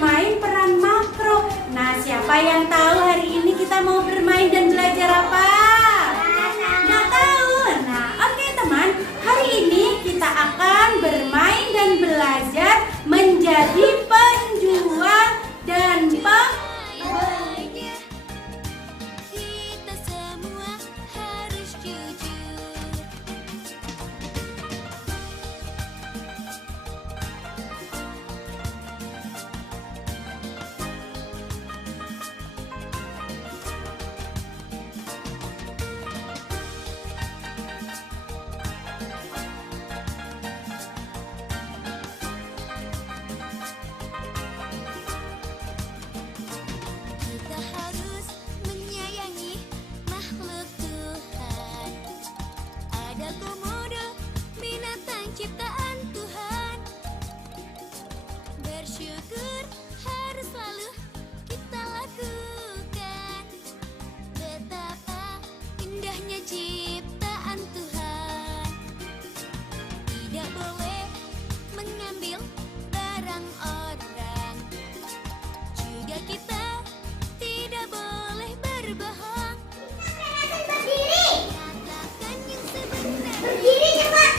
bermain peran makro. Nah, siapa yang tahu hari ini kita mau bermain dan belajar apa? Nggak tahu? Nah, oke teman, hari ini kita akan bermain dan belajar menjadi penjual dan pembeli. Komodo, binatang ciptaan Tuhan. Bersyukur harus selalu kita lakukan. Betapa indahnya ciptaan Tuhan. Tidak boleh mengambil barang orang. Juga kita tidak boleh berbohong. Berdiri cepat.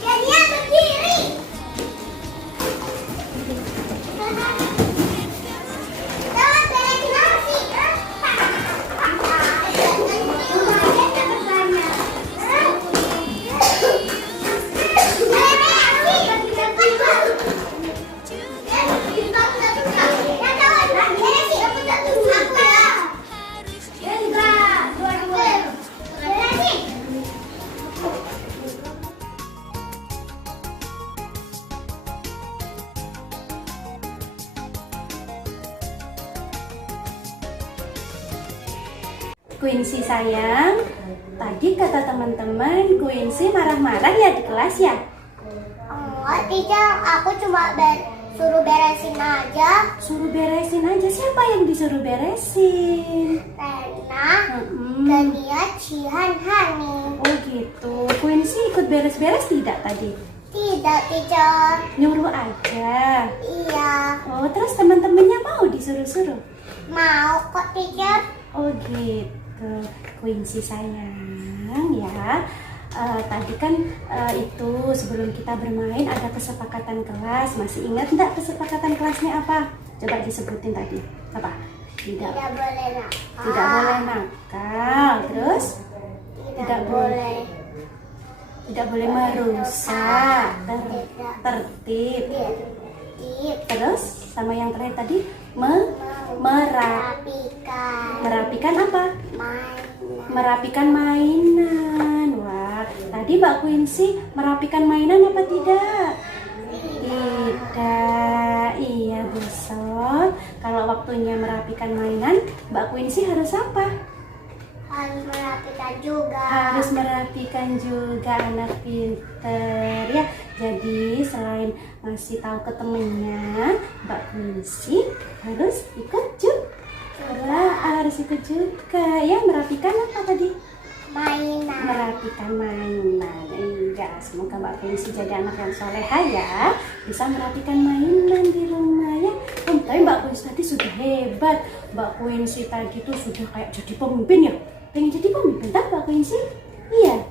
Jadinya berdiri. Jangan beresin nasi. Quincy sayang, tadi kata teman-teman Quincy marah-marah ya di kelas ya? Enggak, teacher, aku cuma suruh beresin aja. Suruh beresin aja, siapa yang disuruh beresin? Rena, Dania, Cihan, Hani. Oh gitu, Quincy ikut beres-beres tidak tadi? Tidak, teacher. Nyuruh aja? Iya. Oh, terus teman-temannya mau disuruh-suruh? Mau kok, teacher. Oh gitu, Quincy sayang ya. Tadi kan itu sebelum kita bermain ada kesepakatan kelas. Masih ingat enggak kesepakatan kelasnya apa? Coba disebutin tadi. Apa? Tidak boleh nakal. Tidak boleh nakal. Terus? Tidak boleh merusak. Tertib. Terus sama yang terakhir tadi merapikan apa? Merapikan mainan. Wah, tadi Mbak Quincy merapikan mainan apa tidak? Tidak. Iya, besok kalau waktunya merapikan mainan, Mbak Quincy harus apa? Harus merapikan juga. Harus merapikan juga, anak pinter ya. Jadi selain ngasih tahu ke temennya, Mbak Quincy harus ikut juga. Harus ikut juga ya. Merapikan apa tadi? Mainan. Merapikan mainan. Iya, semoga Mbak Quincy jadi anak yang soleha ya, bisa merapikan mainan di rumah ya. Tapi Mbak Quincy tadi sudah hebat. Mbak Quincy tadi tuh sudah kayak jadi pemimpin ya. Pengen jadi pemimpin tak Mbak Quincy? Iya,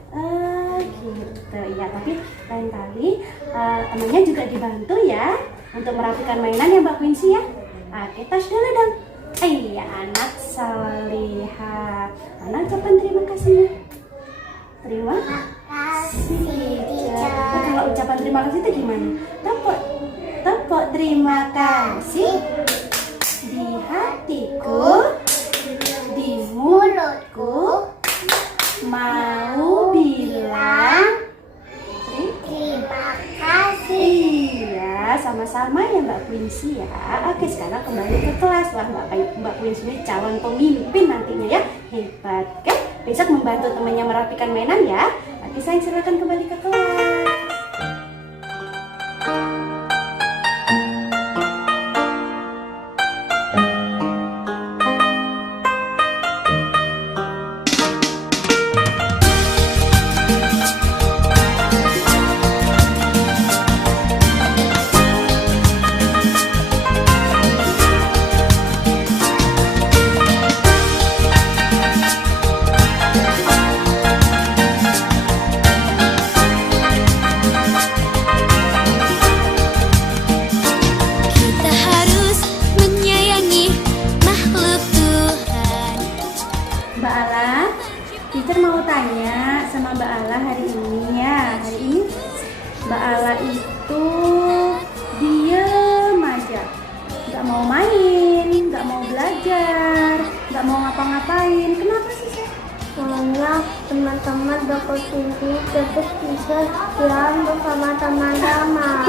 gitu ya. Tapi lain kali temannya juga dibantu ya untuk merapikan mainan ya Mbak Quincy ya. Oke, tas dulu dong. Iya, anak salihah. Anak ucapan terima kasih. Terima kasih. Kalau ucapan terima kasih itu gimana? Tepuk terima kasih di hatiku, di mulutku, mau bilang terima kasih. iya, sama-sama ya Mbak Quincy ya. Oke, sekarang kembali ke kelas. Wah, Mbak Quincy ini calon pemimpin nantinya ya. Hebat kan? Besok membantu temannya merapikan mainan ya. Oke, saya silakan kembali ke kelas. Ala itu diem aja, nggak mau main, nggak mau belajar, nggak mau ngapa-ngapain. Kenapa sih, Shay? Karena teman-teman dapat tinggi terus bisa jalan bersama teman-teman.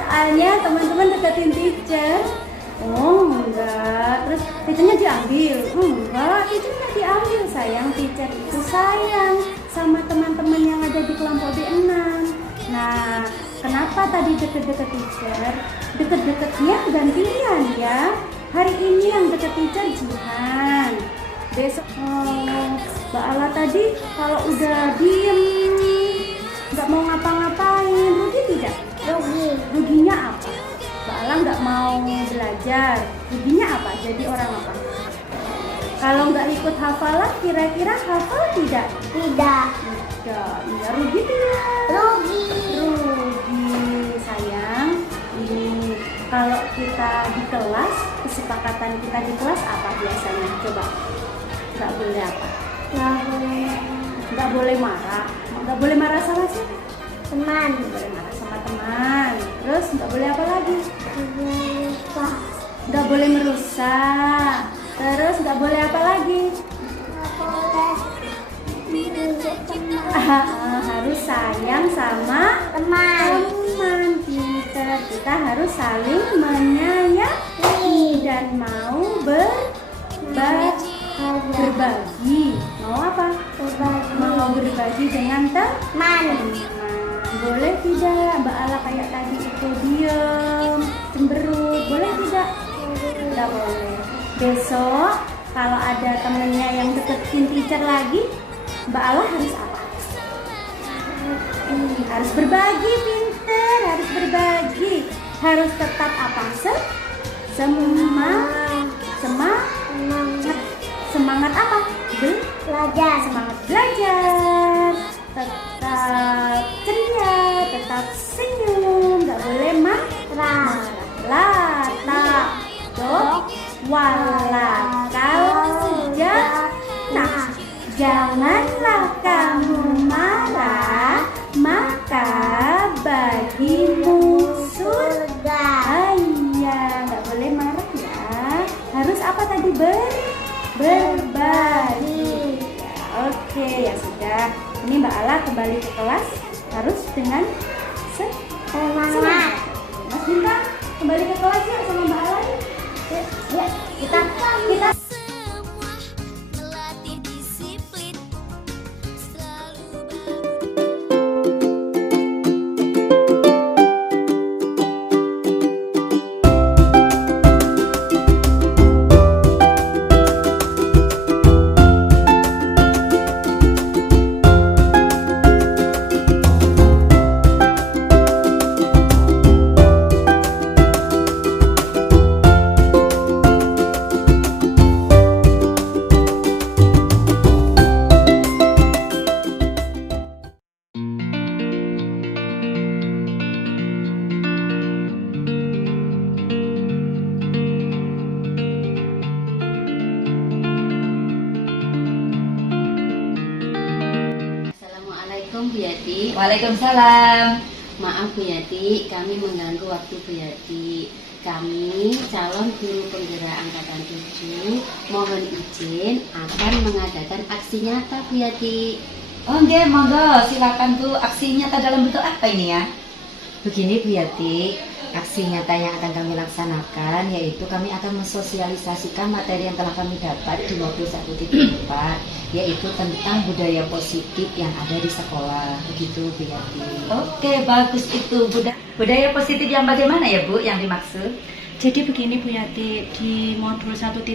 Soalnya teman-teman deketin teacher. Oh enggak, terus teachernya diambil? Enggak, teacher nggak diambil sayang. Teacher itu sayang sama teman-teman yang ada di kelompok B6. Nah, kenapa tadi deket-deket teacher? Deket-deketnya gantian ya. Hari ini yang deket teacher Jihan. Besok Mbak Ala tadi kalau udah diem, nggak mau ngapa-ngapain, rugi tidak? Ruginya apa? Mbak Ala nggak mau belajar, ruginya apa? Jadi orang apa? Kalau nggak ikut hafalan, kira-kira hafal tidak? Tidak. Tidak, ya rugi tidak? Rugi. Rugi sayang. Ini kalau kita di kelas, kesepakatan kita di kelas apa biasanya? Coba. Nggak boleh apa? Nggak boleh marah. Nggak boleh marah sama siapa? Teman. Nggak boleh marah sama teman. Terus nggak boleh apa lagi? Nggak boleh merusak. Terus nggak boleh apa lagi? Harus sayang sama Teman. Kita harus saling menyayangi dan mau berbagi. Mau apa? Mau berbagi dengan teman. Boleh tidak Mbak Ala kayak tadi itu diem, cemberut? Boleh tidak? Tidak boleh. Besok kalau ada temennya yang deketin teacher lagi, Mbak Ala harus apa? Harus berbagi, pinter. Harus berbagi. Harus tetap apa? Semangat apa? Belajar. Semangat belajar. Tetap ceria, tetap senyum, nggak boleh marah. Nah, janganlah kamu marah, maka bagimu surga. Iya, nggak boleh marah ya. Harus apa tadi? Berbagi. Ya, oke, ya sudah. Ini Mbak Ala kembali ke kelas harus dengan semangat. Mas Bintang kembali ke kelas ya sama Mbak Ala. Ya, kita Semua melatih disiplin selalu Assalamualaikum Bu Yati. Waalaikumsalam. Maaf Bu Yati, kami mengganggu waktu Bu Yati. Kami calon guru penggerak angkatan 7 mohon izin akan mengadakan aksi nyata Bu Yati. Oh nggih, monggo silakan Bu. Aksi nyata dalam bentuk apa ini ya? Begini Bu Yati, aksi nyata yang akan kami laksanakan yaitu kami akan mensosialisasikan materi yang telah kami dapat di modul 1.4, yaitu tentang budaya positif yang ada di sekolah. Begitu Bu Yati. Oke, bagus itu. Budaya positif yang bagaimana ya Bu yang dimaksud? Jadi begini Bu Yati, di modul 1.4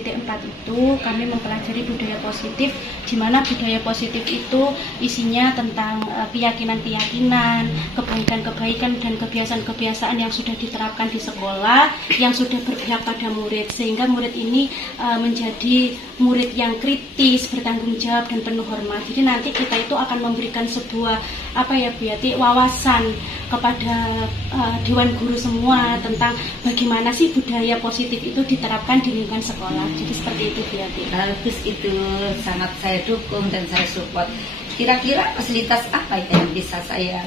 itu kami mempelajari budaya positif, di mana budaya positif itu isinya tentang keyakinan-keyakinan, kebaikan-kebaikan dan kebiasaan-kebiasaan yang sudah diterapkan di sekolah, yang sudah berpihak pada murid, sehingga murid ini menjadi murid yang kritis, bertanggung jawab dan penuh hormat. Jadi nanti kita itu akan memberikan sebuah Bu Yati, wawasan kepada Dewan Guru semua tentang bagaimana sih budaya positif itu diterapkan di lingkungan sekolah. Jadi seperti itu Bu Yati. Bagus itu, sangat saya dukung dan saya support. Kira-kira fasilitas apa yang bisa saya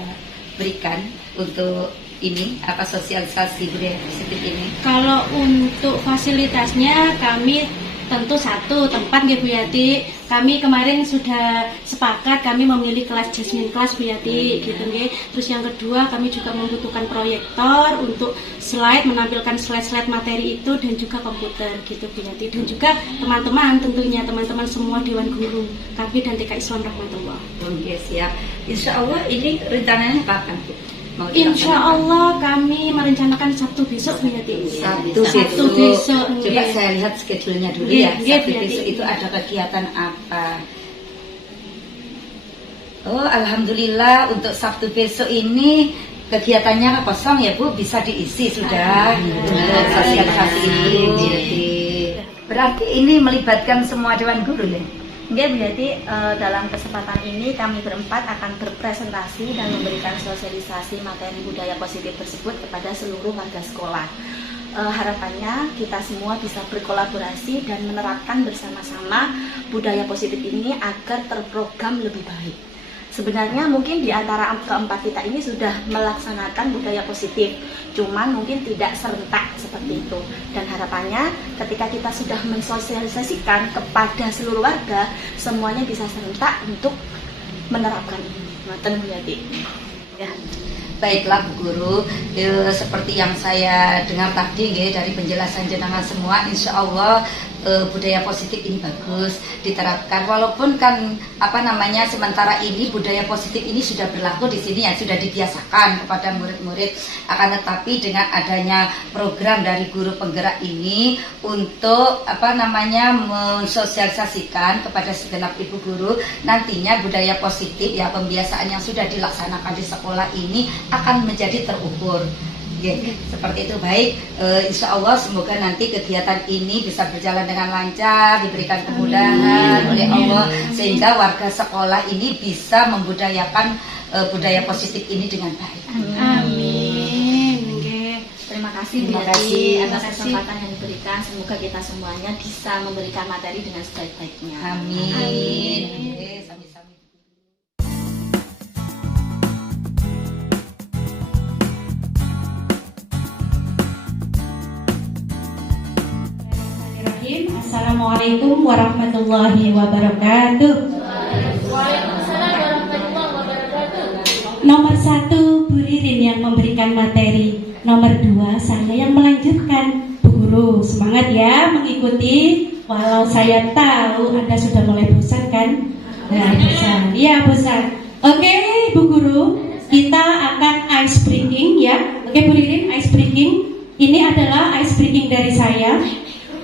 berikan untuk ini apa sosialisasi budaya positif ini? Kalau untuk fasilitasnya kami tentu satu tempat nggih Bu Yati. Kami kemarin sudah sepakat kami memilih kelas Jasmine Class Bu Yati gitu nggih. Terus yang kedua kami juga membutuhkan proyektor untuk slide, menampilkan slide-slide materi itu dan juga komputer gitu Bu Yati. Dan juga teman-teman tentunya teman-teman semua Dewan Guru KB dan TK Islam Rahmatullah. Oke, siap. Insya Allah ini rencananya kapan Bu? Mau Insya dilaksanakan? Allah kami merencanakan Sabtu besok Bu Yati. Sabtu besok. Coba nggih. saya lihat schedule-nya dulu Nggih, ya. nggih, Sabtu Bu Yati. besok itu ada kegiatan apa? Oh, alhamdulillah untuk Sabtu besok ini kegiatannya kosong ya Bu, bisa diisi sudah untuk sosialisasi ini. Jadi, berarti ini melibatkan semua Dewan Guru ya? Nggih, berarti dalam kesempatan ini kami berempat akan berpresentasi dan memberikan sosialisasi materi budaya positif tersebut kepada seluruh warga sekolah. Harapannya kita semua bisa berkolaborasi dan menerapkan bersama-sama budaya positif ini agar terprogram lebih baik. Sebenarnya mungkin di antara keempat kita ini sudah melaksanakan budaya positif, cuman mungkin tidak serentak seperti itu. Dan harapannya ketika kita sudah mensosialisasikan kepada seluruh warga, semuanya bisa serentak untuk menerapkan ini. Ngoten Bu Yati. Ya. Baiklah Bu Guru, seperti yang saya dengar tadi dari penjelasan jenengan semua, insya Allah budaya positif ini bagus diterapkan. Walaupun kan sementara ini budaya positif ini sudah berlaku di sini ya, sudah dibiasakan kepada murid-murid. Akan tetapi dengan adanya program dari guru penggerak ini untuk mensosialisasikan kepada segenap ibu guru, nantinya budaya positif ya pembiasaan yang sudah dilaksanakan di sekolah ini akan menjadi terukur. Seperti itu. Baik, insya Allah semoga nanti kegiatan ini bisa berjalan dengan lancar, diberikan kemudahan oleh Allah, sehingga warga sekolah ini bisa membudayakan budaya positif ini dengan baik. Amin. Nggih. Terima kasih Bu Terima Yati kasih. atas kesempatan yang diberikan. Semoga kita semuanya bisa memberikan materi dengan sebaik-baiknya. Amin. Oke, sami-sami. Assalamualaikum warahmatullahi wabarakatuh. Nomor 1 Bu Ririn yang memberikan materi. Nomor 2 saya yang melanjutkan. Bu Guru semangat ya mengikuti. Walau saya tahu Anda sudah mulai bosan kan? Nah, bosan. Iya bosan. Oke Bu Guru, kita akan ice breaking ya. Oke Bu Ririn, ice breaking. Ini adalah ice breaking dari saya,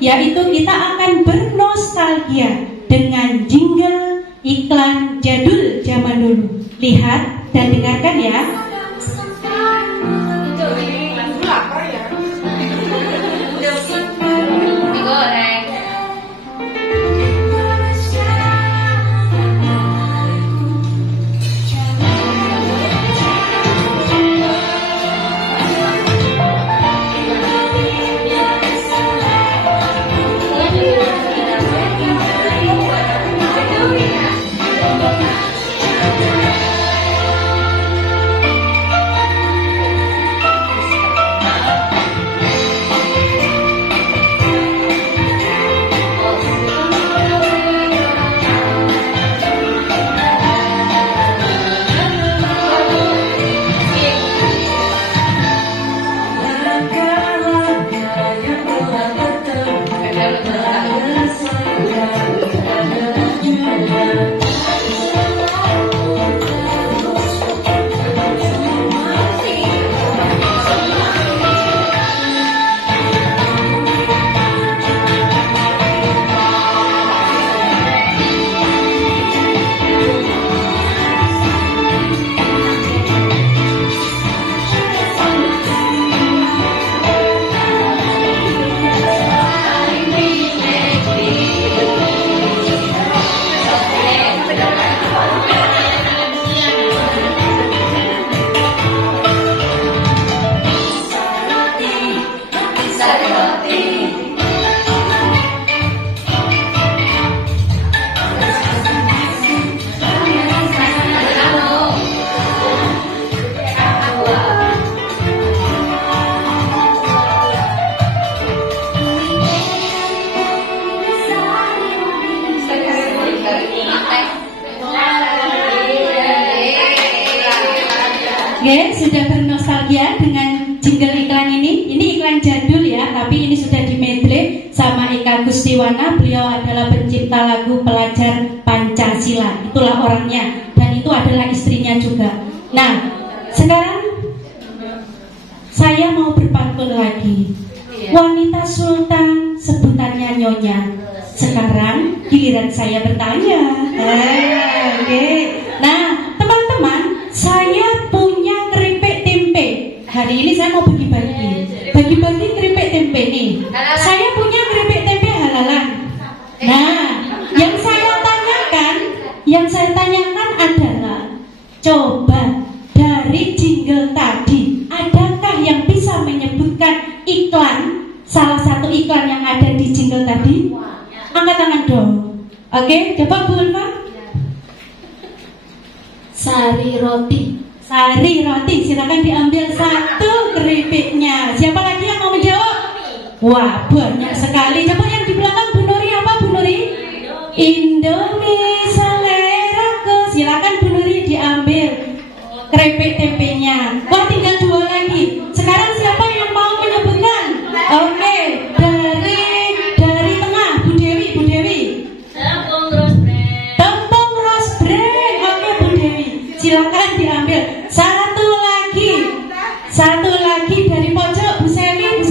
yaitu kita akan bernostalgia dengan jingle iklan jadul zaman dulu. Lihat dan dengarkan ya. saya mau berpantun lagi. Wanita sultan sebutannya nyonya. Sekarang giliran saya bertanya. Oke. Nah, teman-teman, saya punya keripik tempe. Hari ini saya mau bagi-bagi keripik tempe nih. Saya punya keripik tempe halalan. Nah, yang saya tanyakan adalah, coba dari jingle tadi, adakah yang bisa menyebutkan iklan, salah satu iklan yang ada di jingle tadi? Angkat tangan dong. Oke, coba Bu Ulfa. Sari roti, silakan diambil satu keripiknya. Siapa lagi yang mau menjawab? Wah, banyak sekali. Coba yang di belakang Bu Nuri, apa Bu Nuri? Indomie seleraku. Silakan Bu Nuri diambil keripik tempenya. Wah, tinggal 2 lagi. Sekarang siapa yang mau menyebutkan? Oke, dari tengah Bu Dewi. Tepung rose bran. Oke Bu Dewi, silakan diambil. Satu lagi dari pojok Bu Seli.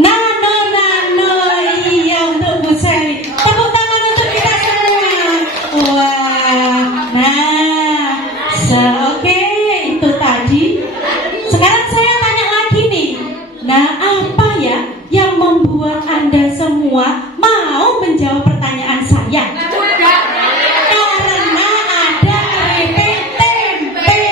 Nano. Iya, untuk Bu Seli. Tepuk tangan untuk kita semua. Wah, oke, itu tadi. Sekarang saya tanya lagi nih. Nah, apa ya yang membuat Anda semua mau menjawab pertanyaan saya? Karena ada keripik tempe.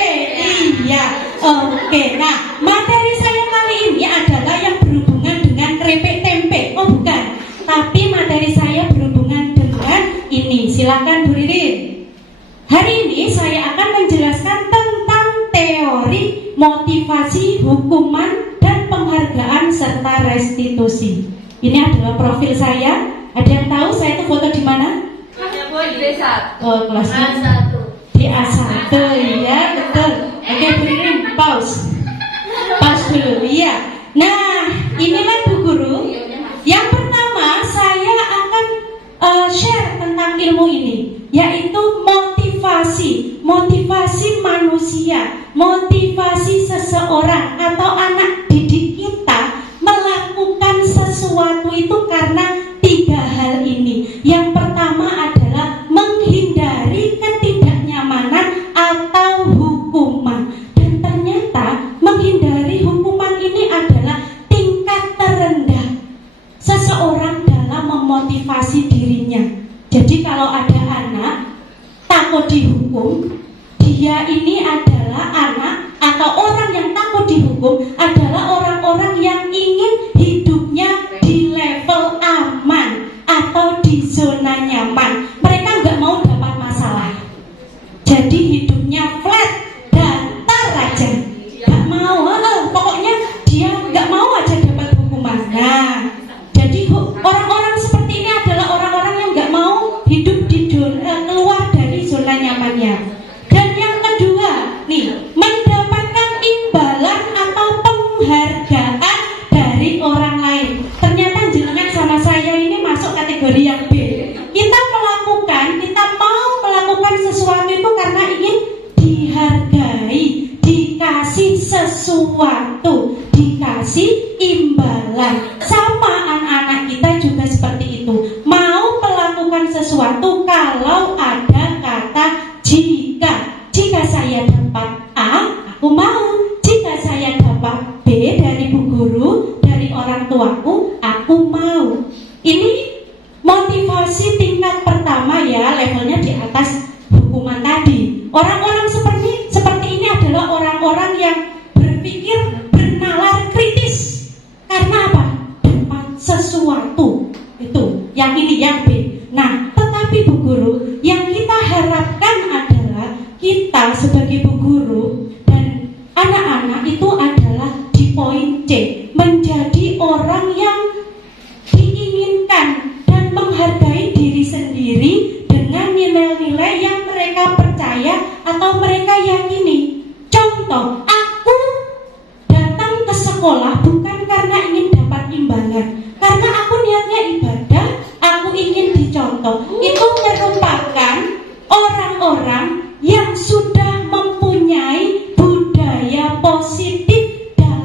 Iya. Oke, nah materi saya kali ini adalah yang berhubungan dengan keripik tempe. Oh bukan, tapi materi saya berhubungan dengan ini. Silakan Bu Ririn. Hari ini saya akan menjelaskan tentang teori motivasi, hukuman, dan penghargaan serta restitusi. Ini adalah profil saya. Ada yang tahu saya itu foto di mana? Oh, kelas A1. Di A1, ya betul. Oke, Bu Ririn, pause dulu, iya. Nah, inilah Bu Guru. Yang pertama saya akan share tentang ilmu ini, yaitu motivasi manusia, motivasi seseorang atau anak didik kita melakukan sesuatu itu karena 3 hal ini. Yang pertama adalah menghindari ketidaknyamanan atau hukuman. Dan ternyata menghindari hukuman ini adalah tingkat terendah seseorang dalam memotivasi dirinya. Jadi kalau ada anak takut dihukum, dia ini adalah anak atau orang yang takut dihukum adalah orang-orang yang ingin hidupnya di level aman atau di zona nyaman. Mereka nggak mau dapat masalah. Jadi hidupnya flat, datar aja. Nggak mau, pokoknya dia nggak mau aja dapat hukuman. Nah, jadi orang-orang seperti ini adalah orang-orang yang nggak mau hidup di keluar dari zona nyamannya. Dan yang kedua, nih, mendapatkan imbalan atau penghargaan dari orang lain. Ternyata jenengan sama saya ini masuk kategori yang B. Kita mau melakukan sesuatu itu karena ingin dihargai, dikasih sesuatu, dikasih imbalan. Sama anak-anak kita juga seperti itu. Mau melakukan sesuatu kalau ada kata jika. Jika saya dapat A, aku mau. Jika saya dapat B dari Bu Guru, dari orang tuaku, aku mau. Ini motivasi tingkat pertama ya, levelnya di atas hukuman tadi. Orang-orang seperti ini adalah orang-orang yang berpikir bernalar kritis. Karena apa? Dapat sesuatu. Itu, yang ini, yang B. Nah, tetapi Bu Guru, yang kita harapkan adalah kita sebagai Bu Guru dan anak-anak itu adalah di poin C, menjadi orang yang diinginkan dan menghargai diri sendiri dengan nilai-nilai yang mereka percaya atau mereka yakini. Contoh, aku datang ke sekolah bukan karena ingin dapat imbalan, karena aku niatnya ibadah, aku ingin dicontoh. Itu merupakan orang-orang yang sudah mempunyai budaya positif dalam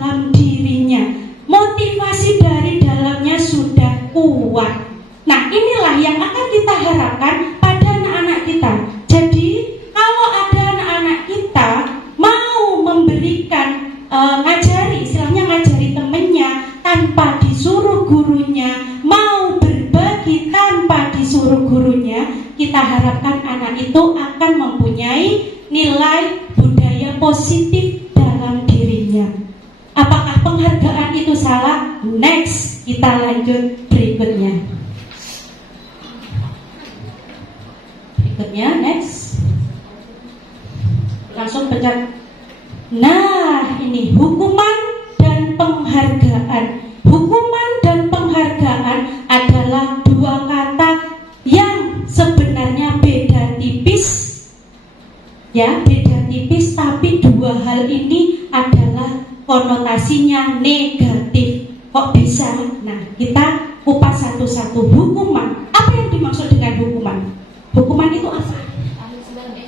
ngajari, istilahnya ngajari temennya tanpa disuruh gurunya, mau berbagi tanpa disuruh gurunya, kita harapkan anak itu akan mempunyai nilai budaya positif dalam dirinya. Apakah penghargaan itu salah? Next, kita lanjut berikutnya. Berikutnya, next. Langsung pencet. Nah, ini hukuman dan penghargaan. Hukuman dan penghargaan adalah dua kata yang sebenarnya beda tipis. Ya, beda tipis, tapi dua hal ini adalah konotasinya negatif. Kok bisa? Nah, kita kupas satu-satu. Hukuman. Apa yang dimaksud dengan hukuman? Hukuman itu apa?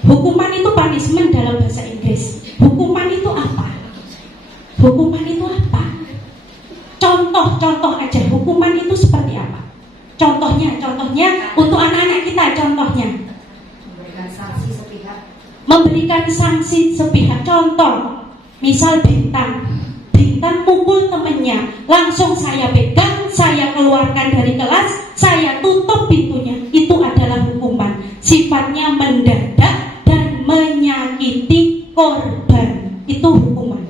Hukuman itu punishment dalam bahasa Inggris. Hukuman itu apa? Hukuman itu apa? Contoh aja. Hukuman itu seperti apa? Contohnya untuk anak-anak kita. Contohnya Memberikan sanksi sepihak. memberikan sanksi sepihak. Contoh, misal Bintang mukul temennya, langsung saya pegang, saya keluarkan dari kelas, saya tutup pintunya. Itu adalah hukuman. Sifatnya mendadak dan menyakiti korban. Itu hukuman.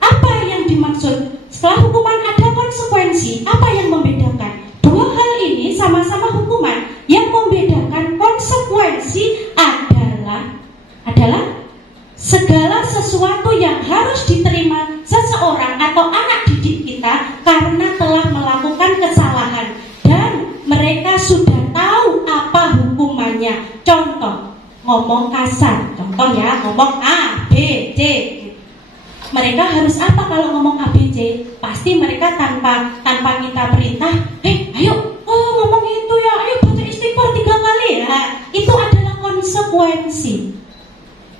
Apa yang dimaksud? Setelah hukuman ada konsekuensi. Apa yang membedakan? Dua hal ini sama-sama hukuman. Yang membedakan konsekuensi adalah segala sesuatu yang harus diterima seseorang atau anak didik kita karena telah melakukan kesalahan dan mereka sudah tahu apa hukumannya. Contoh, ngomong kasar. Contoh ya, ngomong A, B, C. Mereka harus apa kalau ngomong A, B, C? Pasti mereka tanpa kita perintah, ayo, ngomong itu ya, ayo baca istighfar 3 kali ya. Itu adalah konsekuensi.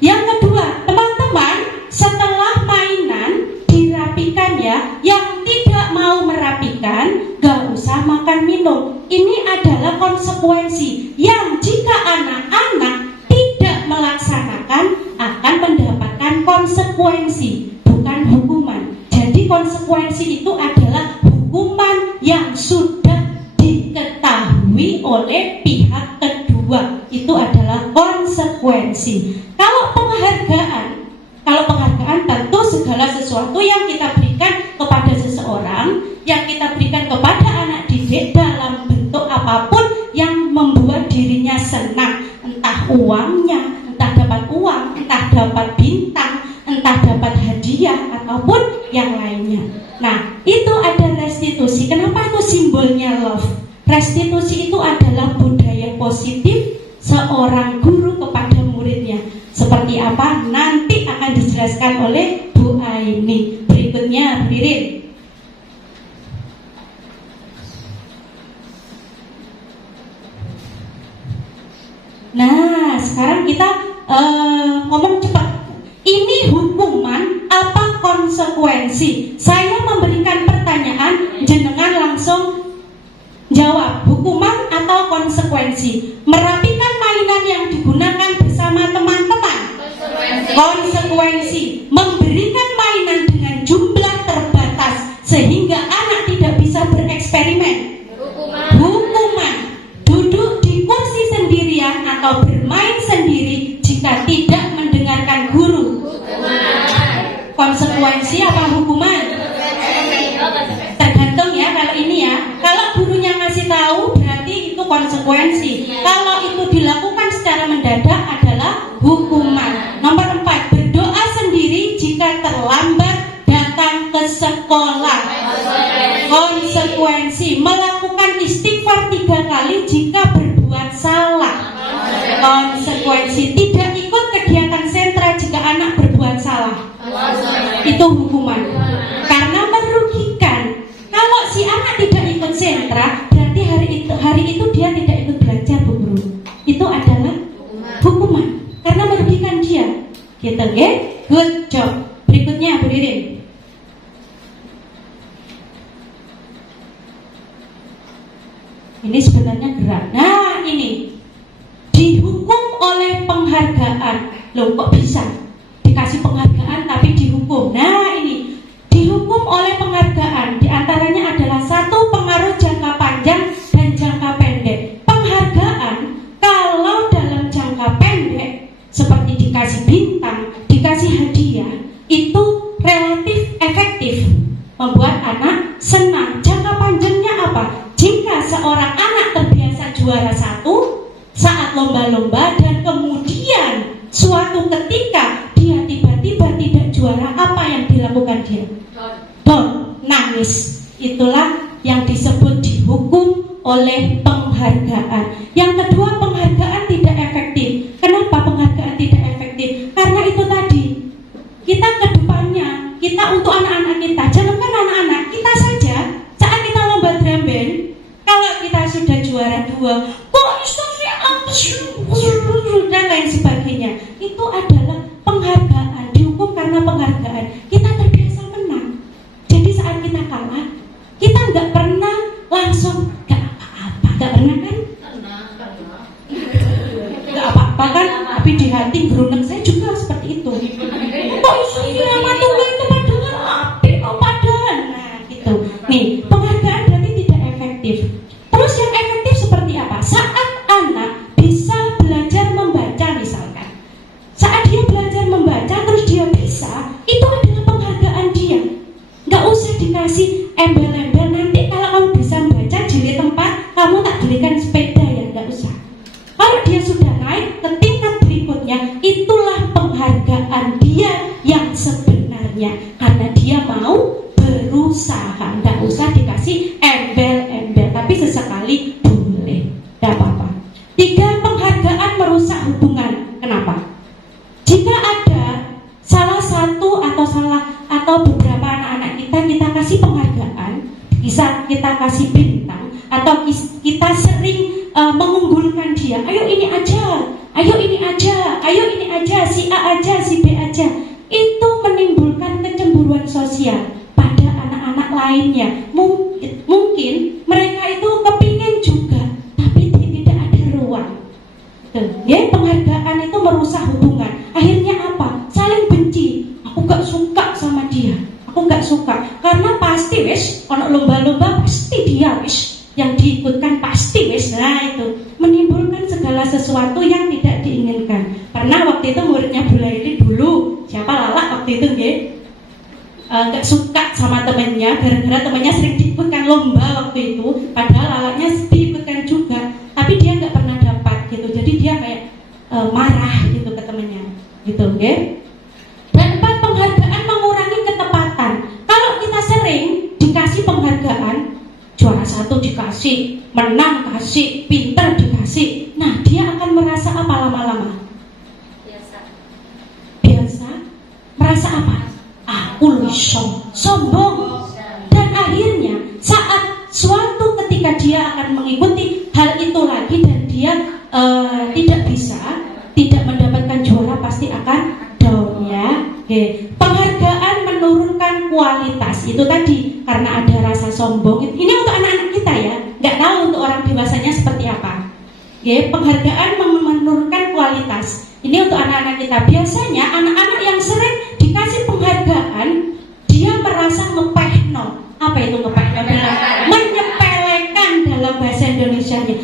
Yang kedua, teman-teman, setelah mainan dirapikan ya, yang tidak mau merapikan gak usah makan minum. Ini adalah konsekuensi yang jika anak-anak tidak melaksanakan akan mendapatkan konsekuensi, bukan hukuman. Jadi konsekuensi itu adalah hukuman yang sudah diketahui oleh pihak kedua. Itu adalah konsekuensi. Kalau penghargaan tentu segala sesuatu yang kita berikan kepada seseorang, yang kita berikan kepada anak didik dalam bentuk apapun yang membuat dirinya senang, entah uangnya, entah dapat uang, entah dapat bintang, entah dapat hadiah ataupun yang lainnya. Nah, itu ada restitusi. Kenapa itu simbolnya love? Restitusi itu adalah budaya positif seorang guru kepada muridnya. Seperti apa? Nanti akan dijelaskan oleh Bu Aini. Berikutnya, Ririn. Nah, sekarang kita ngomong cepat. Ini hukuman apa konsekuensi? Saya memberikan pertanyaan, jenengan langsung jawab. Hukuman atau konsekuensi? Merapikan mainan yang digunakan bersama teman-teman. Konsekuensi. Memberikan mainan dengan jumlah terbatas sehingga anak tidak bisa bereksperimen. Hukuman. Duduk di kursi sendirian atau bermain sendiri jika tidak mendengarkan guru. Konsekuensi apa hukuman? Tergantung ya. Kalau ini ya, kalau gurunya ngasih tahu berarti itu konsekuensi. Kalau itu dilakukan secara mendadak adalah hukuman. Nomor 4, berdoa sendiri jika terlambat datang ke sekolah. Konsekuensi. Melakukan istighfar 3 kali jika berbuat salah. Konsekuensi. Tidak ikut kegiatan sentra jika anak berbuat salah. Itu hukuman. Karena merugikan. Kalau si anak tidak ikut sentra, berarti hari itu dia tidak ikut belajar, Bu Guru. Itu adalah hukuman. Karena merugikan dia. Gitu, ya? Good job. Berikutnya, Bu Ririn. Ini sebenarnya gerak. Nah, ini dihukum oleh penghargaan. Loh, kok bisa dikasih penghargaan tapi dihukum? Nah, ini membuat anak senang. Jangka panjangnya apa? Jika seorang anak terbiasa juara 1 saat lomba-lomba dan kemudian suatu ketika dia tiba-tiba tidak juara, apa yang dilakukan dia? Down, nangis. Itulah yang disebut dihukum oleh penghargaan. Yang kedua, penghargaan tidak efektif. Kenapa penghargaan tidak efektif? Karena itu tadi, kita ke depannya, kita untuk anak-anak kita, jangankan anak-anak, kita saja saat kita lomba drum band, kalau kita sudah juara 2, kok istilahnya apa dan lain sebagainya, itu adalah penghargaan, dihukum karena penghargaan. Kita terbiasa menang. Jadi saat kita kalah, kita nggak pernah langsung gak apa-apa, gak pernah kan? Gak apa-apa kan? Tapi di hati geruneng saya juga seperti itu. Kok istilahnya matunggal itu padahal api, kok padahal. Nah gitu. Nih, penghargaan berarti tidak efektif. Terus yang efektif seperti apa? Saat anak bisa belajar membaca misalkan. Saat dia belajar membaca terus dia bisa, itu adalah penghargaan dia. Gak usah dikasih embel-embel, nanti kalau kamu bisa membaca jilid 4, kamu tak belikan sepeda ya, gak usah. Kalau dia sudah naik ke tingkat berikutnya, itulah penghargaan dia yang sebenarnya, karena dia mau berusaha. Gak usah dikasih embel-embel, tapi sesekali boleh, gak apa-apa. 3, penghargaan merusak hubungan. Kenapa? Jika ada salah satu atau beberapa anak-anak kita kasih penghargaan, bisa kita kasih bintang, atau kita sering mengunggulkan dia, ayo ini aja, ayo ini aja, ayo ini aja, si A aja, si B aja, itu menimbulkan kecemburuan sosial pada anak-anak lainnya. Mungkin mereka itu kepingin juga, tapi tidak ada ruang. Ya, penghargaan itu merusak hubungan. Akhirnya apa? Saling benci. Aku gak suka sama dia. Aku gak suka karena pasti wis ono lomba-lomba, pasti dia wis yang diikutkan, pasti wis. Nah itu menimbulkan segala sesuatu yang tidak diinginkan. Pernah waktu itu muridnya Bu Laili dulu, siapa Lala waktu itu nggih, gak suka sama temennya gara-gara temennya sering diikutkan lomba waktu itu, padahal Lalanya diikutkan juga, tapi dia gak pernah dapat gitu. Jadi dia kayak marah gitu ke temennya gitu, nggih. Dan 4, penghargaan mengurangi ketepatan. Kalau kita sering dikasih penghargaan, juara 1 dikasih, menang kasih, pintar dikasih, nah dia akan merasa apa lama-lama? Biasa. Merasa apa? Aku iso, sombong. Dan akhirnya saat suatu ketika dia akan mengikuti hal itu lagi dan dia tidak bisa, tidak mendapatkan juara, pasti akan down ya. Oke. Penghargaan menurunkan kualitas. Itu tadi karena ada rasa sombong. Ini untuk anak-anak kita ya. Nggak tahu untuk orang dewasanya seperti apa. Oke. Penghargaan menurunkan kualitas. Ini untuk anak-anak kita. Biasanya anak-anak yang sering dikasih penghargaan, dia merasa ngepehno. Apa itu ngepehno? Menyepelekan dalam bahasa Indonesianya.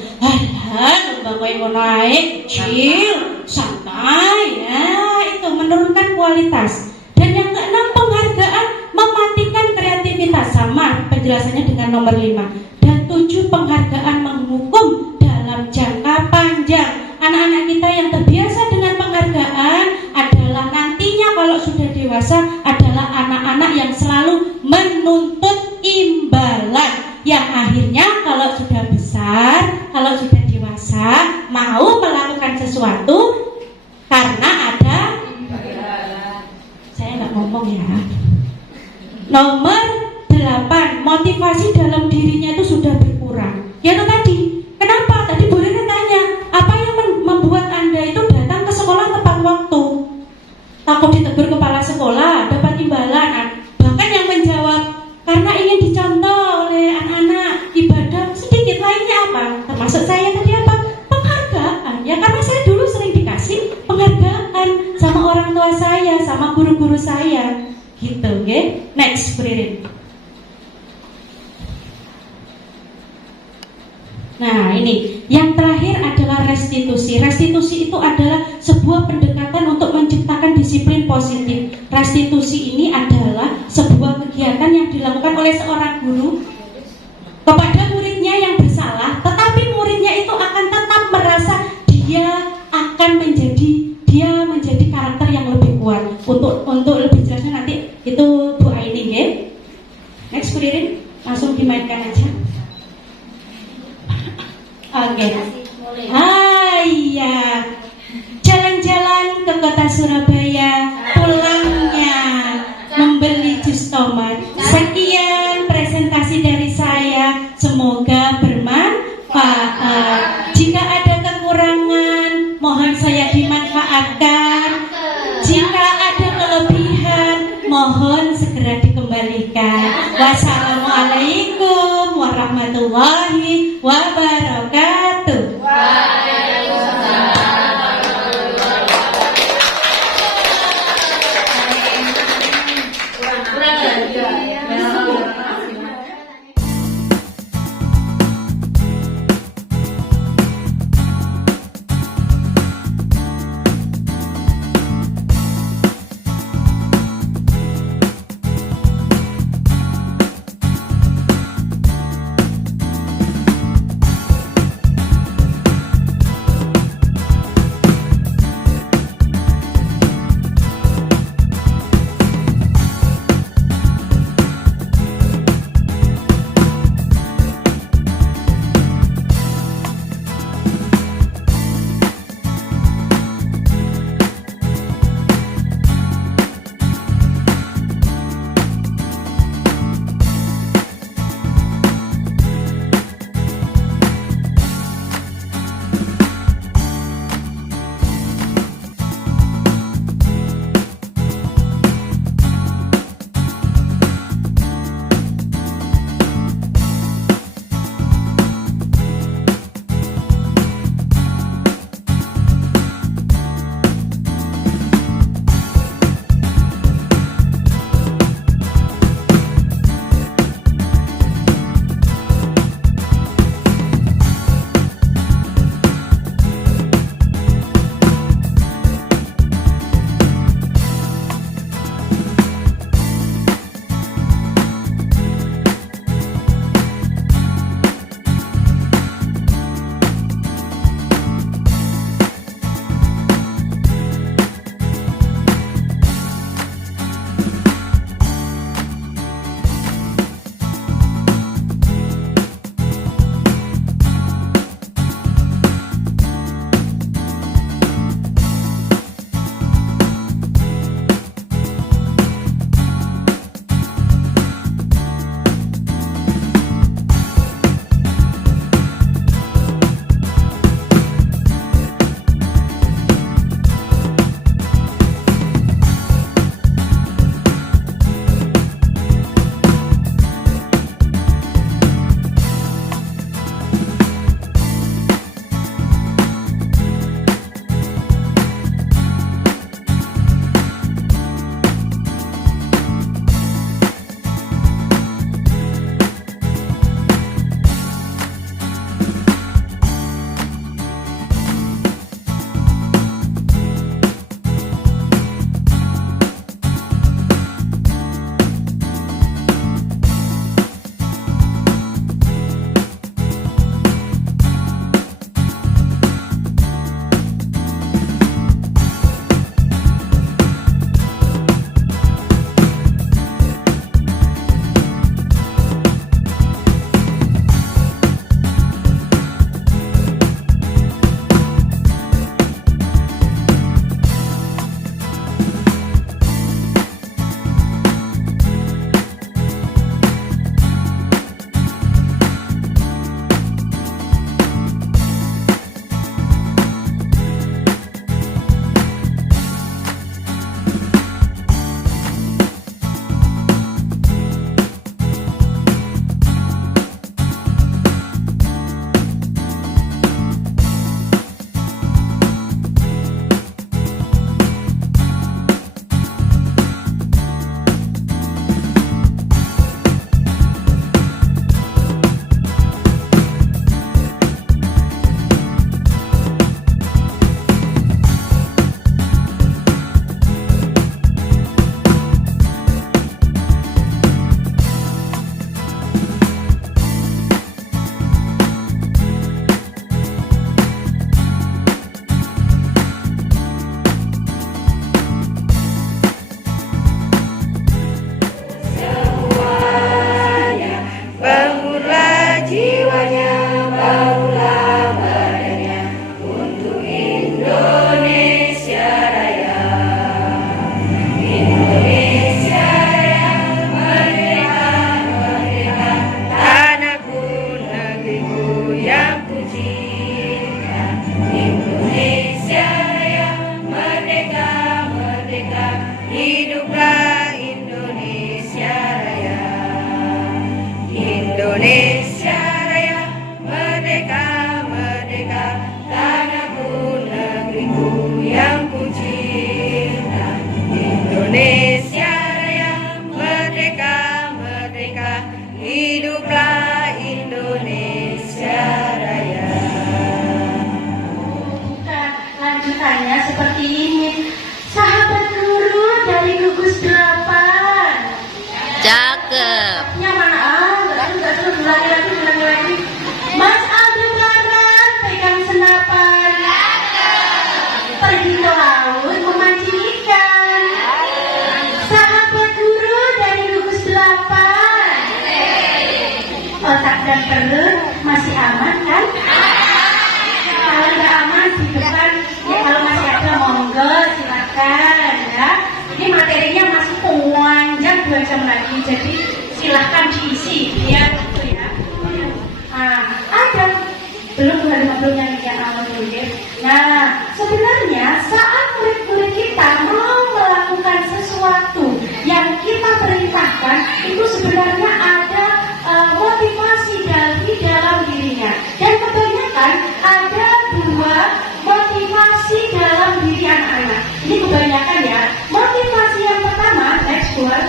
Lomba kowe ngono ae, chill, santai ya, itu menurunkan kualitas. Dan yang keenam, penghargaan mematikan kreativitas, sama penjelasannya dengan nomor 5. Dan 7, penghargaan menghukum dalam jangka panjang. Anak-anak kita yang terbiasa dengan penghargaan adalah nantinya kalau sudah dewasa adalah anak-anak yang selalu menuntut imbalan, yang akhirnya kalau sudah besar, kalau sudah dewasa, mau melakukan sesuatu karena ada, saya nggak ngomong ya. Nomor 8, motivasi dalam dirinya itu sudah berkurang. Ya itu tadi. Kenapa? Tadi Bu Rina tanya, apa yang membuat Anda itu datang ke sekolah tepat waktu? Takut ditegur kepala sekolah, dapat imbalan. Bahkan yang menjawab karena ingin dicontoh oleh anak-anak, ibadah, sedikit lainnya apa? Termasuk saya tadi apa? Penghargaan. Ya karena saya dulu sering dikasih penghargaan sama orang tua saya, sama guru-guru saya. Gitu, okay? Next, Bu Ririn. Nah ini, yang terakhir adalah restitusi. Restitusi itu adalah sebuah pendekatan untuk menciptakan disiplin positif. Restitusi ini adalah sebuah kegiatan yang dilakukan oleh seorang guru kepada muridnya yang bersalah, tetapi muridnya itu akan tetap merasa dia menjadi karakter yang lebih kuat. Untuk lebih jelasnya nanti itu Bu Aini ya. Next Bu Ririn, langsung dimainkan aja. Oke. Iya. Jalan-jalan ke kota Surabaya, pulangnya membeli jus tomat. Sekian presentasi dari saya, semoga bermanfaat. Jika ada kekurangan, mohon saya dimanfaatkan. Jika ada kelebihan, mohon segera dikembalikan. Wassalamualaikum warahmatullahi wabarakatuh. Cakep. Yang mana? Enggak terus ulangi lagi. Mas Aldebaran pegang senapan. Pergi ke laut memancing ikan. Sahabat guru dari gugus 8. Otak dan perut masih aman kan? Kalau nggak aman di depan, ya kalau masih ada monggo silakan ya. Ini materinya masih panjang 2 jam lagi, jadi silahkan diisi biar itu ya. Ada belum yang awal dulu ya. Nah, sebenarnya saat murid-murid kita mau melakukan sesuatu yang kita perintahkan, itu sebenarnya ada motivasi dari dalam dirinya. Dan kebanyakan ada 2 motivasi dalam diri anak-anak. Ini kebanyakan ya. Motivasi yang pertama, next word.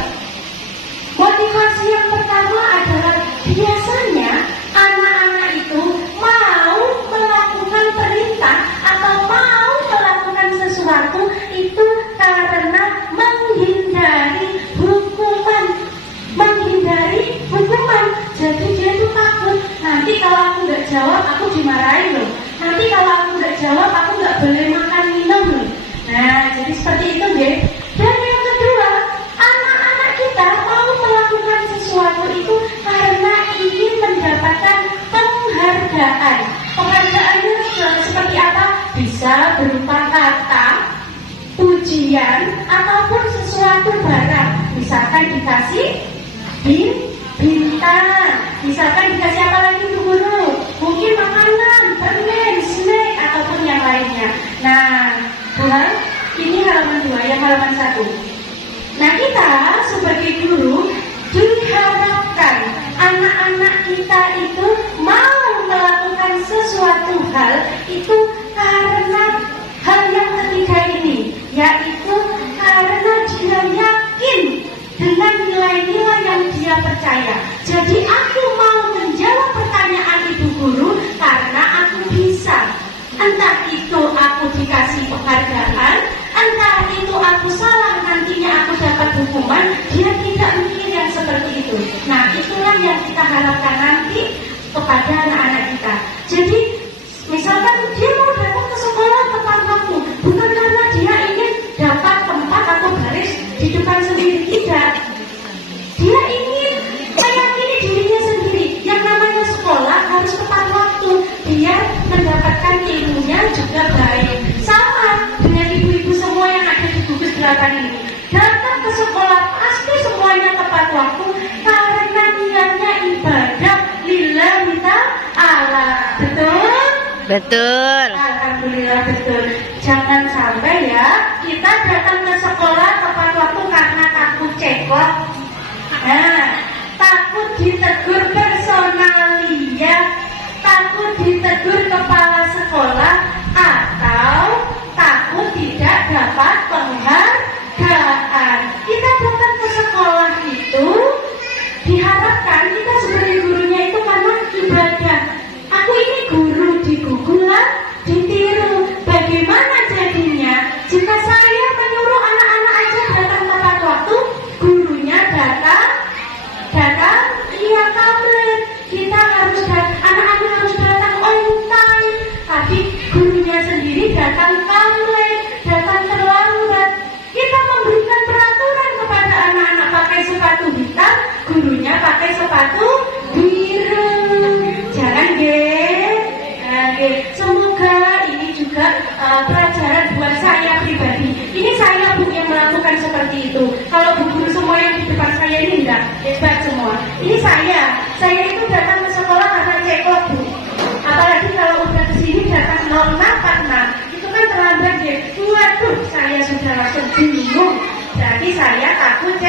Motivasi yang pertama adalah biasanya anak-anak itu mau melakukan perintah atau mau melakukan sesuatu itu karena menghindari hukuman. Jadi dia itu takut, nanti kalau aku nggak jawab aku dimarahin loh. Nanti kalau aku nggak jawab aku nggak boleh makan minum loh. Nah, jadi seperti itu deh. Dan yang kedua, anak-anak kita mau melakukan sesuatu itu karena ingin mendapatkan penghargaan. Penghargaannya seperti apa? Bisa berupa kata, pujian, ataupun sesuatu barang. Misalkan dikasih bintang, misalkan dikasih apa lagi Bu Guru? Mungkin makanan, permen, snack, ataupun yang lainnya. Nah, Tuhan, ini halaman 2, yang halaman 1. Nah, kita sebagai guru diharapkan anak-anak kita itu mau melakukan sesuatu hal itu karena hal yang ketiga ini, yaitu karena dia yakin dengan nilai-nilai yang dia percaya. Jadi aku mau menjawab pertanyaan Ibu Guru karena aku bisa. Entah itu aku dikasih penghargaan, entah itu aku salah nantinya aku dapat hukuman, dia tidak mikir yang seperti itu. Nah, itulah yang kita harapkan nanti kepada anak-anak kita. Jadi misalkan dia mau datang ke sekolah tepat waktu, bukan karena dia ingin dapat tempat atau baris di depan sendiri, tidak. Dia ingin meyakini dirinya sendiri. Yang namanya sekolah harus tepat waktu, biar mendapatkan ilmunya juga baik. Sama dengan ibu-ibu semua yang ada di gugus 8 ini. Datang ke sekolah pasti semuanya tepat waktu karena niatnya ibadah lillahi ta'ala. Betul? Betul. Alhamdulillah betul. Jangan sampai ya kita datang ke sekolah tepat waktu karena takut ceklok. Nah, takut ditegur personalia, takut ditegur kepala sekolah, atau takut tidak dapat penghargaan. Kita datang ke sekolah itu diharapkan kita sebagai gurunya itu karena ibadah. Aku ini guru digugulah, ditiru. Bagaimana jadinya jika saya menyuruh anak-anak aja datang tepat waktu, gurunya datang, iya kamlet. Kita harus anak-anak harus datang on time. Tapi gurunya sendiri datang kamlet, datang terlambat. Kita memberikan peraturan kepada anak-anak pakai sepatu hitam, gurunya pakai sepatu biru. Jangan semoga ini juga pelajaran buat saya pribadi. Ini saya Bu yang melakukan seperti itu. Kalau Bu Guru semua yang di depan saya ini enggak hebat semua. Ini saya itu datang ke sekolah karena ceklok Bu. Apalagi kalau udah kesini datang 046, itu kan terlambat ya. Waduh, saya sudah langsung bingung. Berarti saya takut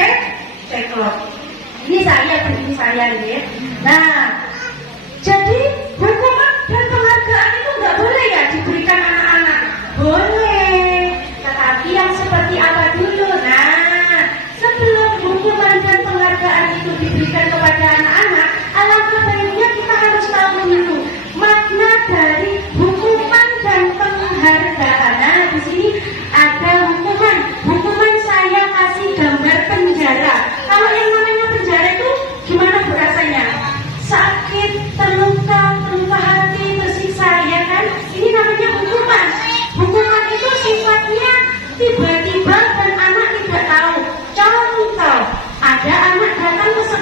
ceklok. Ini saya Bu, ini saya ya. Nah, jadi hukuman dan penghargaan itu nggak boleh ya diberikan anak-anak. Boleh, tetapi yang seperti apa dulu? Nah, sebelum hukuman dan penghargaan itu diberikan kepada anak-anak, alangkah baiknya kita harus tahu dulu makna dari hukuman dan penghargaan. Nah, di sini ada hukuman. Hukuman saya kasih gambar penjara. Kalau yang namanya penjara itu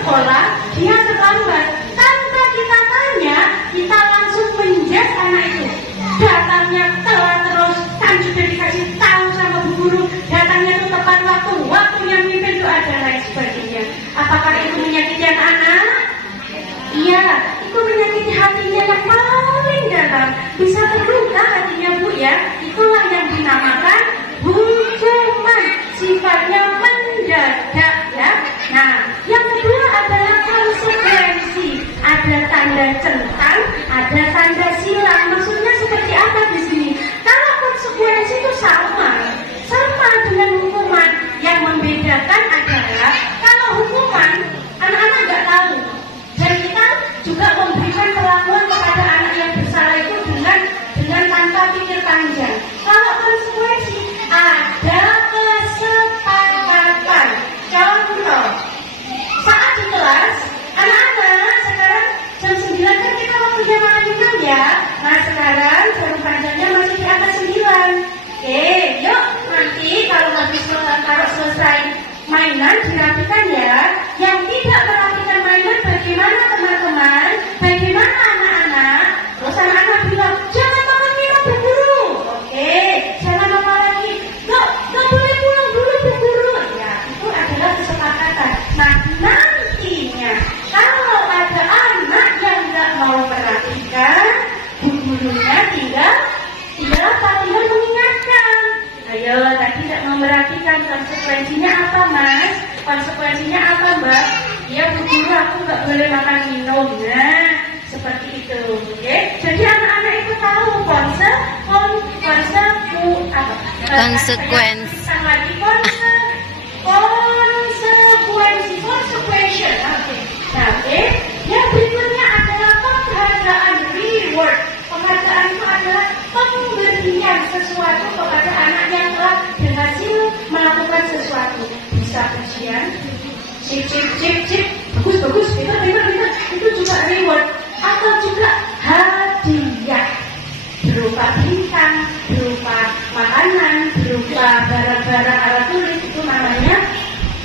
sekolah, dia terlambat. Tanpa kita tanya, kita langsung menjudge anak itu. Datangnya telat terus, kan sudah dikasih tahu sama bu guru, datangnya itu tepat waktu, waktunya mimpin itu ada lain sebagainya. Apakah itu menyakiti anak-anak? Iya, itu menyakiti hatinya yang paling dalam. Bisa terluka hatinya bu ya. Itulah yang dinamakan hukuman, sifatnya mendadak ya. Nah, yang kedua adalah konsekuensi. Ada tanda centang, ada tanda silang. Maksudnya seperti apa di sini? Kalau konsekuensi itu sama dengan hukuman. Yang membedakan adalah kalau hukuman anak-anak nggak tahu. Dan kita juga memberikan perlakuan kepada anak yang bersalah itu dengan tanpa pikir panjang. Kalau konsekuensi ada kesepakatan. Contoh, saat di kelas, anak-anak sekarang jam 9 kan kita waktunya makan minum ya. Nah sekarang jam panjangnya masih di atas 9. Oke, yuk nanti kalau selesai mainan dirapikan ya. Yang tidak merapikan mainan bagaimana teman-teman? Bagaimana anak-anak? Terus anak-anak bilang, jangan makan minum bu guru. Oke, jangan apa lagi? Nggak boleh pulang dulu bu guru. Ya, itu adalah kesepakatan. Nah, nantinya kalau ada anak yang nggak mau perhatikan, bu gurunya tinggal mengingatkan. Ayo, tadi tidak memperhatikan, konsekuensinya apa mas? Konsekuensinya apa mbak? Ya bu guru aku nggak boleh makan minum. Nah, seperti itu. Oke? Jadi anak-anak itu tahu Konsekuensi. Konsekuensi. Oke. Nah, oke. Yang berikutnya adalah penghargaan, reward. Penghargaan itu adalah pemberian sesuatu kepada anak yang telah berhasil melakukan sesuatu. Bisa ujian, cip, bagus, pintar. Itu juga reward. Atau juga hadiah berupa bintang, berupa makanan, berupa barang-barang alat tulis, itu namanya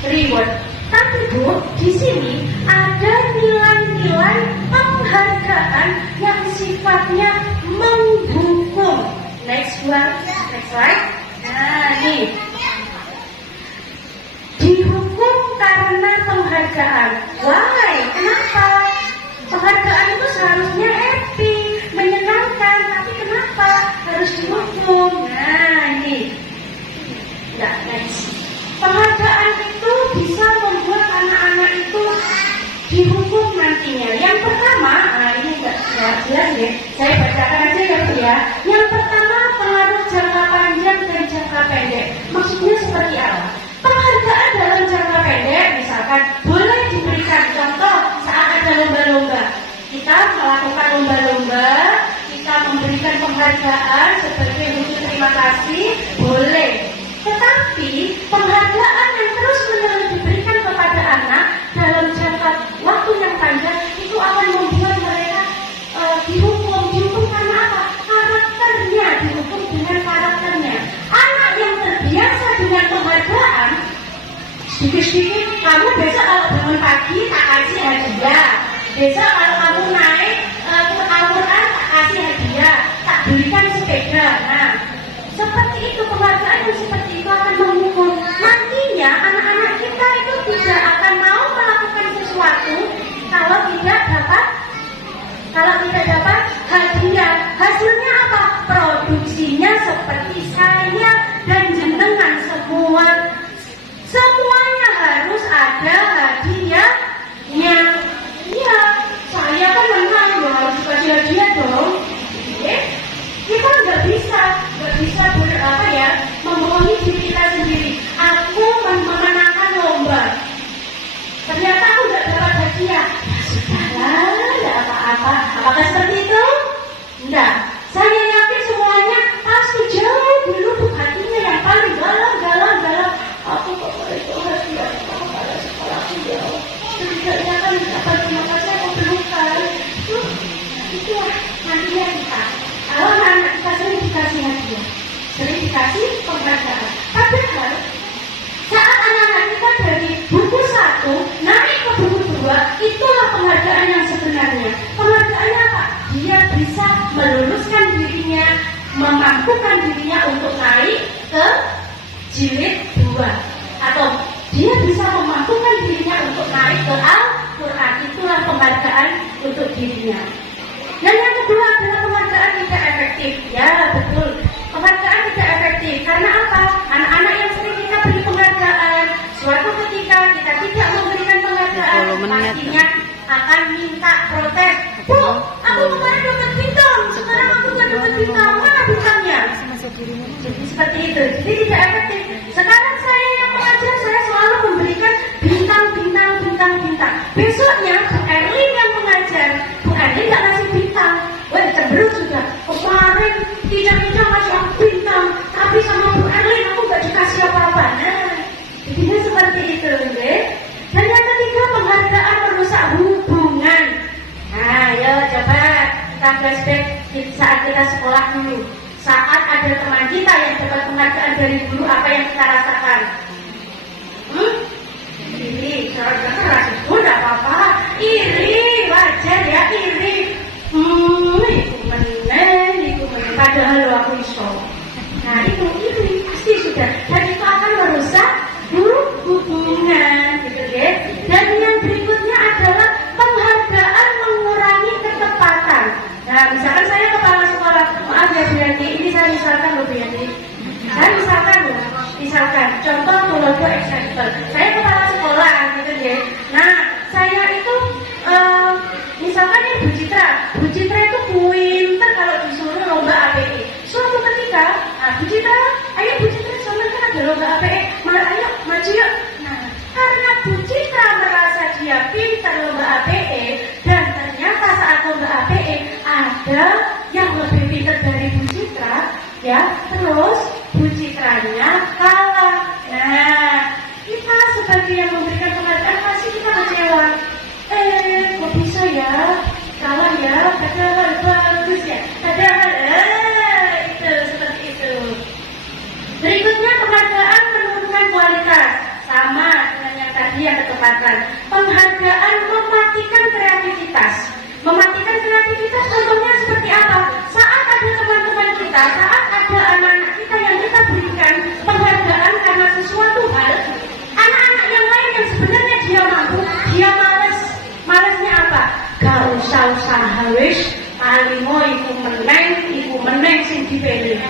reward. Tapi bu, di sini ada nilai-nilai penghargaan yang sifatnya menghukum. Next slide. Nah, nih. Dihukum karena penghargaan. Why? Kenapa? Penghargaan itu seharusnya happy, menyenangkan, tapi kenapa harus dihukum? Nah, ini. Next. Penghargaan itu bisa membuat anak-anak itu dihukum nantinya. Yang pertama, ini enggak jelas ya. Saya bacakan aja ya Bu ya. Yang pertama, pengaruh jangka panjang dan jangka pendek. Maksudnya seperti apa? Penghargaan dalam jangka pendek, misalkan boleh diberikan contoh saat ada lomba-lomba. Kita melakukan lomba-lomba, kita memberikan penghargaan sebagai wujud terima kasih, boleh. Tetapi penghargaan yang terus-menerus diberikan kepada anak dalam jangka waktu yang panjang itu akan membuat mereka dihukum karena apa? Karakternya, dihukum dengan karakternya. Anak yang terbiasa dengan penghargaan, sedikit-sedikit kamu besok kalau bangun pagi tak kasih hadiah, besok kalau kamu naik ke Al-Quran tak kasih hadiah, tak belikan sepeda. Nah, seperti itu, penghargaan yang seperti itu akan menghukum. Nantinya anak-anak kita itu tidak akan mau melakukan sesuatu kalau tidak dapat hadiah. Hasilnya apa? Produksinya seperti saya dan jenengan semuanya harus ada hadiahnya. Iya, saya kan menang ya, harus kasih hadiah dong. Kita nggak bisa membohongi diri kita sendiri. Aku memenangkan lomba, ternyata aku nggak dapat hadiah. Sudahlah, nggak apa-apa. Apakah seperti itu? Enggak. Saya yakin semuanya pasti jauh dulu hatinya yang paling galau. Aku kok boleh hadiah pada sekolah dia. Setidaknya kan dapat terima kasih aku pelukan. Itulah nantinya kita. Kalau anak kita sering dikasih hadiah, sering dikasih penghargaan. Padahal saat anak-anak kita dari buku 1 naik ke buku 2, penghargaan untuk dirinya. Dan yang kedua adalah penghargaan tidak efektif. Ya betul, penghargaan tidak efektif. Karena apa? Anak-anak yang sering kita beri penghargaan, suatu ketika kita tidak memberikan penghargaan, pastinya akan minta protes. Bu, aku kemarin dapat bintang, sekarang aku nggak dapat bintang, mana bintangnya? Jadi seperti itu, jadi tidak efektif. Sekarang saya yang mengajar, saya selalu memberikan bintang. Besoknya Bu Erlin yang mengajar, Bu Erlin nggak ngasih bintang. Wah, cemberut sudah. Kemarin tidak ngasih aku bintang, tapi sama Bu Erlin aku nggak dikasih apa-apa. Nah, jadinya seperti itu, ya. Dan yang ketiga, penghargaan merusak hubungan. Nah, ya coba kita flashback saat kita sekolah dulu. Saat ada teman kita yang dapat penghargaan dari guru, apa yang kita rasakan? Iri, jangan keras itu tidak apa-apa. Iri, wajar ya iri. Iku meneng, padahal lo aku iso. Nah itu iri pasti sudah. Dan itu akan merusak hubungan, gitu ya. Dan yang berikutnya adalah penghargaan mengurangi ketepatan. Nah, misalkan saya kepala sekolah, maaf ya Bu Yanti, ini saya misalkan loh Bu Yanti. Saya misalkan, contoh kalau example, saya kepala sekolah gitu ya. Nah, saya itu misalkan ini Bu Citra itu pinter kalau disuruh lomba APE. Suatu ketika, Bu Citra, ayo Bu Citra, soalnya kan ada lomba APE, ayo maju yuk. Nah, karena Bu Citra merasa dia pintar lomba APE, dan ternyata saat lomba APE ada yang lebih pintar dari Bu Citra, ya, terus Bu Citranya kalah. Nah, kita sebagai yang memberikan penghargaan pasti kita kecewa. Kok bisa ya kalah ya? Padahal bagus ya. Padahal itu seperti itu. Berikutnya penghargaan menurunkan kualitas. Sama dengan yang tadi yang ketepatan. Penghargaan mematikan kreativitas. Mematikan kreativitas contohnya seperti apa? Saat ada teman-teman kita, saat ada anak-anak kita yang kita berikan penghargaan karena sesuatu hal, anak-anak yang lain yang sebenarnya dia mampu, dia males. Malesnya apa? Gak usah wis, palimo iku meneng sing dipilih.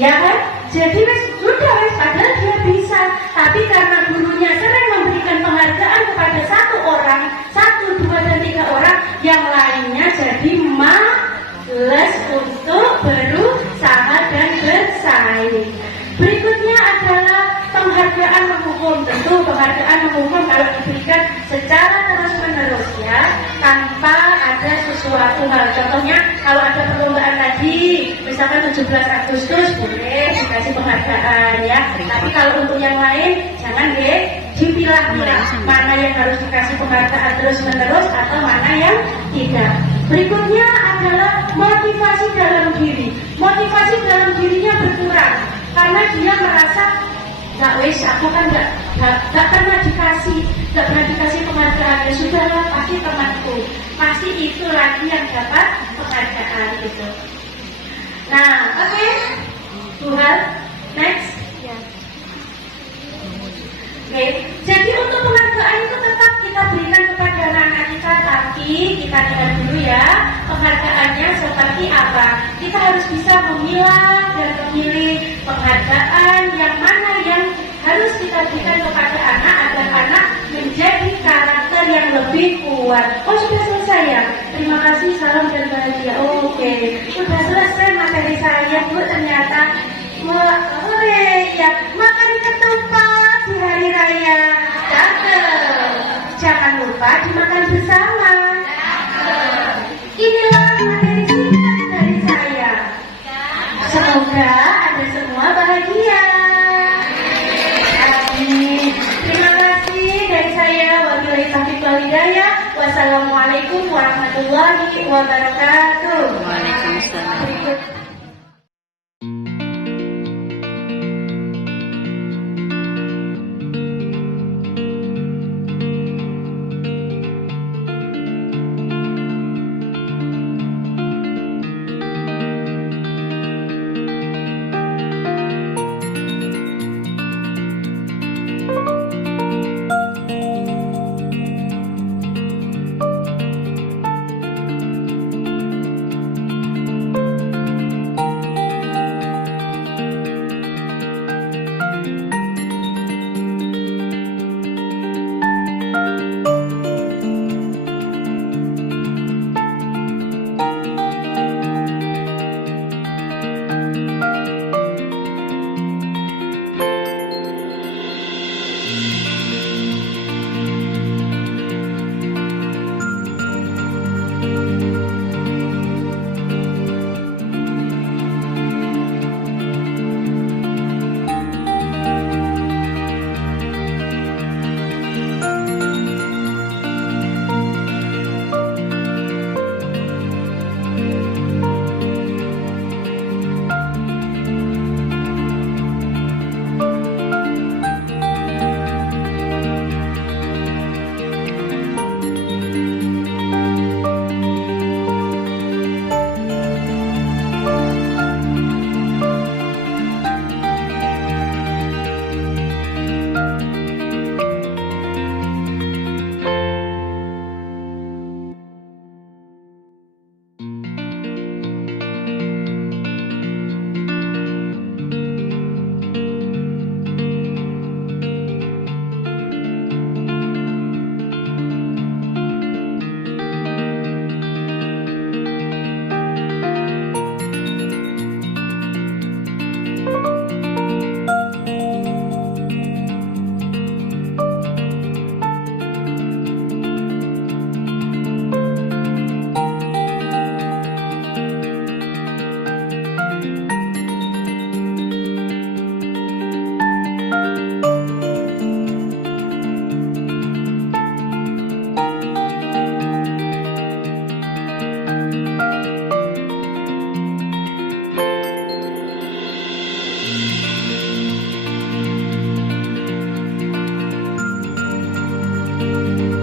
Ya kan? Jadi wis sudah wis, padahal dia bisa, tapi karena gurunya sering memberikan penghargaan kepada satu orang, 1, 2, dan 3 orang, yang lainnya jadi males untuk berusaha dan bersaing. Berikutnya adalah penghargaan menghukum. Tentu penghargaan menghukum kalau diberikan secara terus-menerus ya, tanpa ada sesuatu hal. Contohnya kalau ada perlombaan tadi, misalkan 17 Agustus boleh dikasih penghargaan ya. Tapi kalau untuk yang lain jangan dipilah-pilah mana yang harus dikasih penghargaan terus-menerus atau mana yang tidak. Berikutnya adalah motivasi dalam diri. Motivasi dalam dirinya berkurang karena dia merasa nggak wis, aku kan nggak pernah dikasih penghargaan. Ya sudahlah, pasti temanku, pasti itu lagi yang dapat penghargaan gitu. Nah, oke, Tuhan, next. Oke, jadi untuk penghargaan itu tetap kita berikan kepada anak-anak kita, tapi kita dengar dulu ya penghargaannya seperti apa. Kita harus bisa memilah dan memilih penghargaan yang mana yang harus kita berikan kepada anak agar anak menjadi karakter yang lebih kuat. Oh, sudah selesai ya? Terima kasih, salam dan bahagia. Oke, sudah selesai materi saya Bu, ternyata. Ya, makan ketupat di hari raya. Cakep. Jangan lupa dimakan bersama. Inilah materi singkat dari saya. Semoga Anda semua bahagia. Amin. Terima kasih dari saya. Wabillahi taufiq wal hidayah. Wassalamualaikum warahmatullahi wabarakatuh. Waalaikumsalam. Thank